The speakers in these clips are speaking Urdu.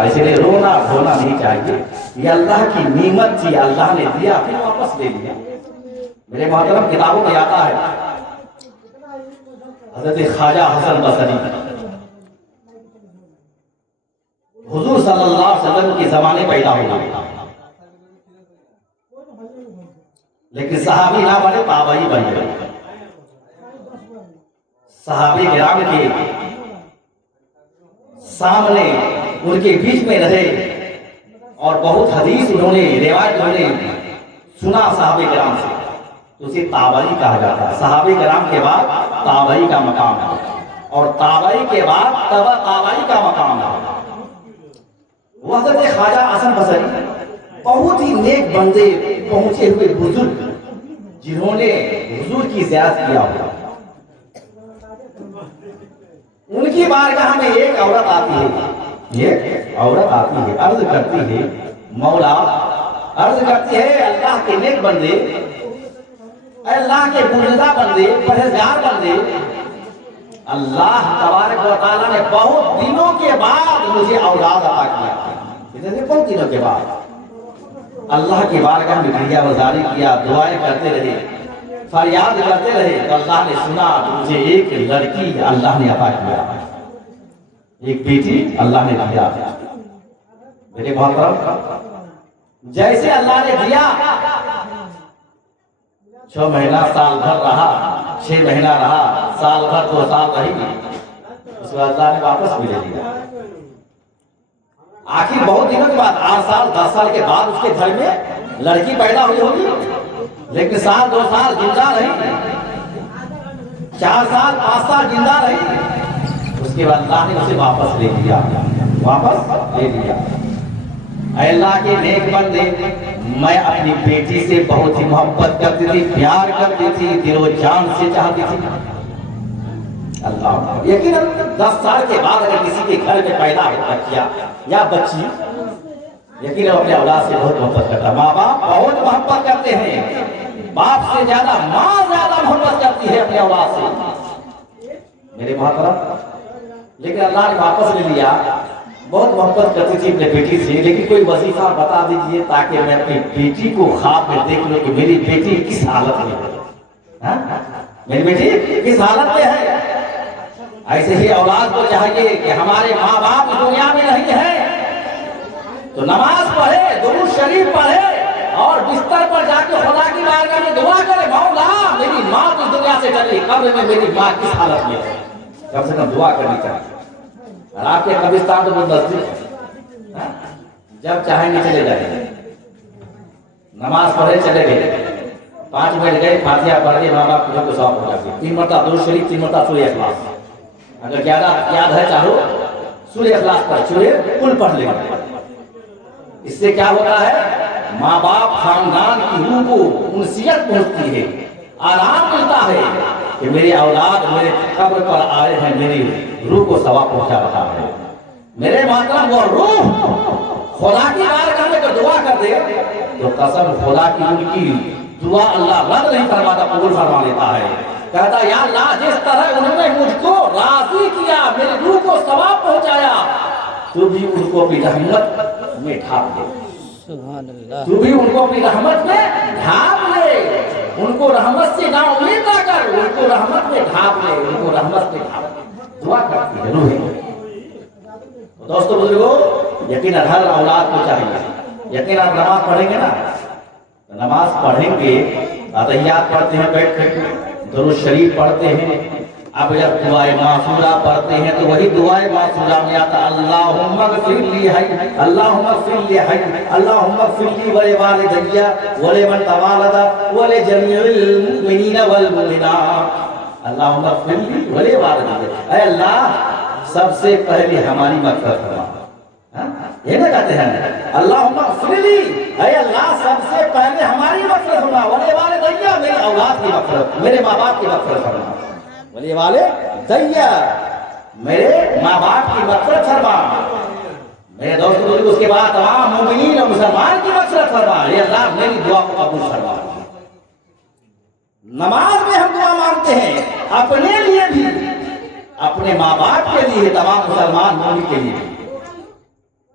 اسی لیے رونا دھونا نہیں چاہیے. یہ اللہ کی نعمت تھی, اللہ نے دیا پھر واپس لے لیا. میرے محترم کتابوں میں آتا ہے حضرت خواجہ حسن بصری حضور صلی اللہ علیہ وسلم کے زمانے پیدا ہوئے, لیکن صحابی نہ بنے, تابعی بن گئے. صحابی کرام کے سامنے ان کے بیچ میں رہے اور بہت حدیث انہوں نے روایت انہوں نے سنا صحابہ کرام سے, تو اسے تابعی کہا جاتا ہے. صحابہ کرام کے بعد تابعی کا مقام ہے, اور تابعی کے بعد تبع تابعی کا مقام ہے. وہ حضرت خواجہ حسن بصری بہت ہی نیک بندے, پہنچے ہوئے بزرگ, جنہوں نے حضور کی زیارت کیا ہوا. ان کی بارگاہ میں ایک عورت آتی ہے, عرض کرتی ہے, مولا, عرض کرتی ہے اللہ کے نیک بندے, اللہ کے بندہ بندے, پرہیزگار بندے, اللہ تبارک و تعالیٰ نے بہت دنوں کے بعد مجھے اولاد عطا کیا. بہت دنوں کے بعد اللہ کی بارگاہ میں کریا وزاری کیا, دعائیں کرتے رہے, فریاد کرتے رہے, تو اللہ نے سنا تو مجھے ایک لڑکی اللہ نے عطا کیا, ایک بیٹی اللہ نے دیا. میرے محترم, جیسے اللہ نے دیا 6 مہینہ سال بھر رہا, 6 مہینہ رہا, سال بھر 2 سال رہی, اس کو اللہ نے واپس بھی لے لیا. آخر بہت دنوں کے بعد 8 سال 10 سال کے بعد اس کے گھر میں لڑکی پیدا ہوئی ہوگی, لیکن سال 2 سال زندہ رہی, 4 سال 5 سال زندہ رہی. اس کے بعد اللہ نے اسے واپس لے لیا. اے اللہ کے نیک بندے, میں اپنی بیٹی سے بہت ہی محبت کرتی تھی, پیار کرتی تھی, دل و جان سے چاہتی تھی. اللہ یقیناً 10 سال کے بعد اگر کسی کے گھر میں پیدا ہو بچہ یا بچی, یقیناً اپنے اولاد سے بہت محبت کرتا ہے. ماں باپ بہت محبت کرتے ہیں, باپ سے زیادہ ماں زیادہ محبت کرتی ہے اپنے اولاد سے. میرے محترم, لیکن اللہ نے واپس لے لیا. بہت محبت کرتی تھی اپنے بیٹی سے, لیکن کوئی وظیفہ بتا دیجئے تاکہ میں اپنی بیٹی کو خواب میں دیکھ لوں کہ میری بیٹی کس حالت میں ہے, میری بیٹی کس حالت میں ہے. ایسے ہی اولاد کو چاہیے کہ ہمارے ماں باپ دنیا میں نہیں ہے تو نماز پڑھے, درود شریف پڑھے, اور بستر پر جا کے خدا کی بارگاہ میں دعا کرے, مولا میری ماں اس دنیا سے چلی, قبر میں میری ماں کس حالت میں ہے. کم سے کم دعا کرنی چاہیے. اور آپ کے قبرستان تو بہت نزدیک ہے, جب چاہیں گے چلے جائیں, نماز پڑھے چلے گئے, 5 منٹ گئے, فاتحہ پڑھ کے ماں باپ کو ثواب ہو جاتی ہے. 3 مرتبہ درود شریف, 3 مرتبہ سورہ اخلاص. اگر زیادہ یاد ہے چاہو سورہ اخلاص پڑھ, سورہ کل پڑھ لیں. اس سے کیا ہوتا ہے, ماں باپ خاندان کی روح کو انسیت پہنچتی ہے, آرام ملتا ہے کہ میری اولاد میرے قبر پر آئے ہیں, میری روح کو ثواب پہنچا رہا ہے. میرے محترم, وہ روح خدا کی بارگاہ میں اگر دعا کر دے تو قسم خدا کی ان کی دعا اللہ رد نہیں فرماتا, قبول فرما لیتا ہے. کہتا یا اللہ جس طرح انہوں نے مجھ کو راضی کیا, میری روح کو ثواب پہنچایا, تو بھی ان کو اپنی رحمت میں ڈھانپ لے. تو بھی ان کو اپنی رحمت میں ڈھانپ لے, ان کو رحمت سے نا امید نہ کر, ان کو رحمت میں ڈھانپ لے, ان کو رحمت میں ڈھانپ لے. دعا کرتی ہے روح. دوستو بزرگو, یقیناً ہر اولاد کو چاہیے, یقیناً نماز پڑھیں گے نا, نماز پڑھیں گے, تحیات پڑھتے ہیں بیٹھ کر, درود شریف پڑھتے ہیں, اب جب دعائے معصورہ پڑھتے ہیں تو وہی دعائے معصورہ میں آتا اللہم اغفر لی حی, اللہم اغفر لی حی, اللہم اغفر لی ولوالدی ولمن تولد ولجمیع المؤمنین والمؤمنات. اللہم اغفر لی ولوالدی, اے اللہ سب سے پہلے ہماری مغفرت فرما. یہ نہ کہتے ہیں اللہم اغفر لی, اے اللہ سب سے پہلے ہماری مغفرت فرما, ولوالدی میری اولاد کی مغفرت, میرے ماں باپ کی مغفرت فرما, ولوالدی میرے ماں باپ کی مغفرت فرما. میرے دوست بزرگ, اس کے بعد تمام مومنین اور مسلمان کی مغفرت فرما. اے اللہ میری دعا کو قبول فرما. نماز میں ہم دعا مانگتے ہیں اپنے لیے بھی, اپنے ماں باپ کے لیے, تمام مسلمان مومن کے لیے.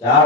4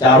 4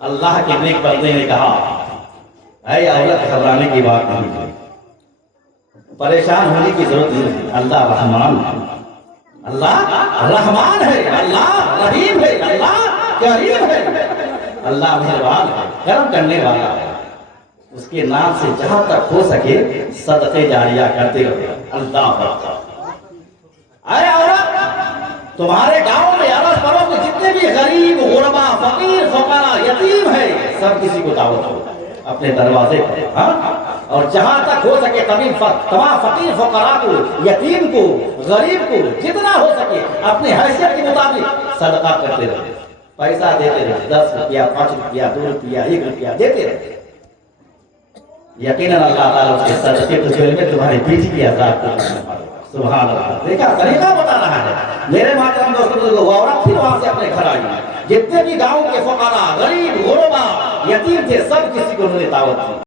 اللہ کے نیک بندے نے کہا اے عورت گھبرانے کی بات نہیں ہے، پریشان ہونے کی ضرورت نہیں ہے، اللہ رحمان ہے، اللہ رحمان ہے، اللہ رحیم ہے، اللہ کریم ہے، اللہ مہربان ہے، کرم کرنے والا ہے، اس کے نام سے جہاں تک ہو سکے صدقے جاریہ کرتے رہو۔ اللہ اکبر۔ اے عورت، تمہارے گاؤں میں اڑوس پڑوس میں جتنے بھی غریب غربا فقیر فقراء یتیم ہے سب کسی کو دعوت ہو اپنے دروازے پر، ہاں، اور جہاں تک ہو سکے تمام فقیر فقراء کو، یتیم کو، غریب کو جتنا ہو سکے اپنے حیثیت کے مطابق صدقہ کرتے رہے، پیسہ دیتے رہے، 10 روپیہ 5 روپیہ 2 روپیہ 1 روپیہ دیتے رہے، یقیناً اللہ تعالیٰ اس کے صدقے کے جوڑے میں تمہاری بیٹی کی عذاب کو سبحان اللہ۔ دیکھا طریقہ بتا رہا ہے میرے محترم دوستوں، وہ عورت پھر وہاں سے اپنے گھر آئی، جتنے بھی گاؤں کے فقراء غریب غربا یتیم تھے سب کسی کو انہوں نے دعوت دی۔